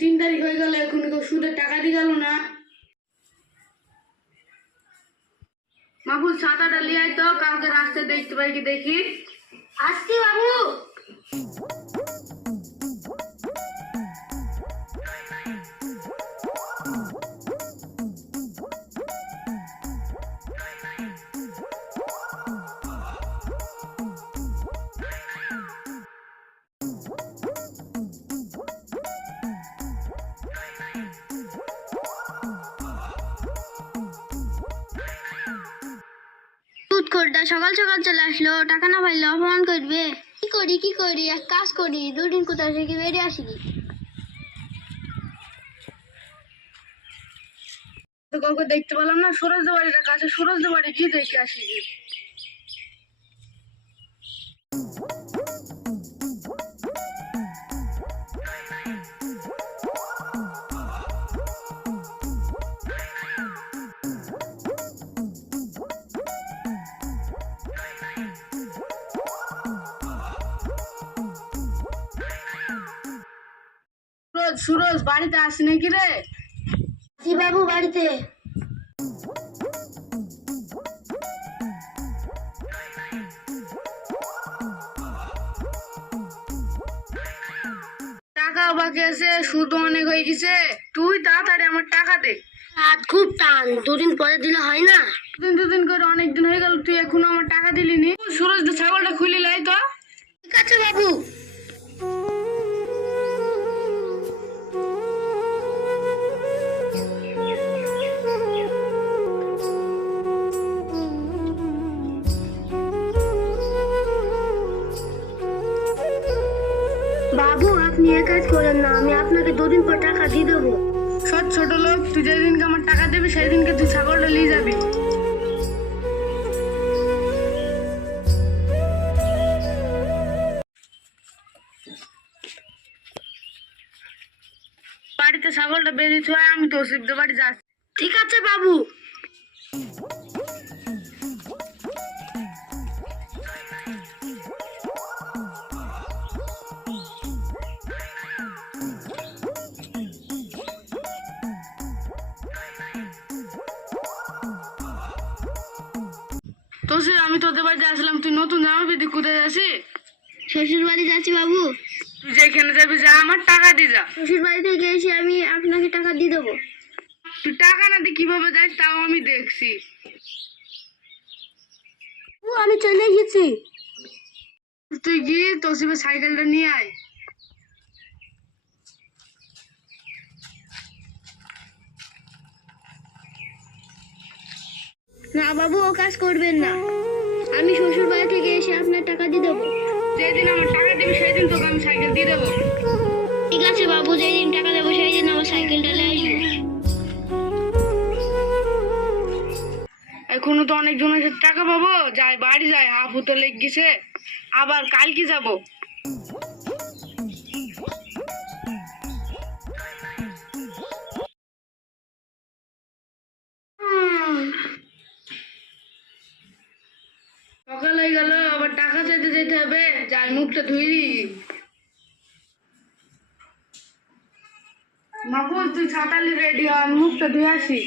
3 তারিখ হয়ে গেল, এখন কেউ সুদের টাকা দিয়ে গেল না। মাহবুব ছাতাটা লিয়ে আয় তো, কাউকে রাস্তায় দেখতে পাই কি দেখি। আসছি বাবু। সুদখোরটা সকাল সকাল চলে আসলো, টাকা না পাইলে অপমান করবে। কি করি এক কাজ করি, দুদিন কোথাও থেকে বেরিয়ে আসি। তো কাউকে দেখতে পেলাম না, সুরজদের বাড়ির কাছে, সুরজদের বাড়ি গিয়ে দেখে আসি। সুরজ বাড়িতে আসি নাকি রে? জি বাবু, বাড়িতে। টাকা বাকি আছে, সুদ অনেক হয়ে গেছে, তুই তাড়াতাড়ি আমার টাকা দে। হাত খুব টান, দুদিন পরে দিলে হয় না? দুদিন করে অনেক দিন হয়ে গেল, তুই এখনো আমার টাকা দিলি নি। সুরজ ছাগলটা খুলে লাই তো। ঠিক আছে বাবু। বাবু আপনি এক কাজ করেন না, আমি আপনাকে দুদিন পর টাকা দিয়ে দেবো। ছোট লোক, তুই যেদিনকে আমার টাকা দিবি সেই দিনকে তুই ছাগলটা নিয়ে যাবি। বাড়িতে ছাগলটা বেরিয়ে ছয়, আমি তো শিবদের বাড়ি যাচ্ছি। ঠিক আছে বাবু। তোষে আমি তোদের বাড়িতে আসলাম, তুই নতুন জামা পিদি কোথায় যাচ্ছি? শ্বশুর বাড়ি যাচ্ছি বাবু। তুই যেখানে যাবি যা, আমার টাকা দিয়ে যা। শ্বশুর বাড়ি থেকে এসে আমি আপনাকে টাকা দিয়ে দেবো। তুই টাকা না দিয়ে কিভাবে যাস তাও আমি দেখছি। আমি চলে গেছি। তুই গিয়ে তোষিবে সাইকেলটা নিয়ে আয়। না বাবু, ও কাজ করবেন না, আমি শ্বশুর বাড়ি থেকে এসে আপনার টাকা দিয়ে দেবো। যেদিন আমার টাকা দিবি সেই দিন তোকে আমি সাইকেল দিয়ে দেবো। ঠিক আছে বাবু, যেই দিন টাকা দেবো সেই দিন আমার সাইকেলটা নিয়ে আসবো। এখনো তো অনেক জনের সাথে টাকা পাবো, যাই বাড়ি যাই, হাফু তো লেগ গেছে, আবার কালকে যাবো। সকাল হয়ে গেল, আবার টাকা চাইতে যেতে হবে, যাই মুখটা ধুইলি। মাহবুব তুই ছাতালি রেডি হ, আমি মুখটা ধুয়ে আসি।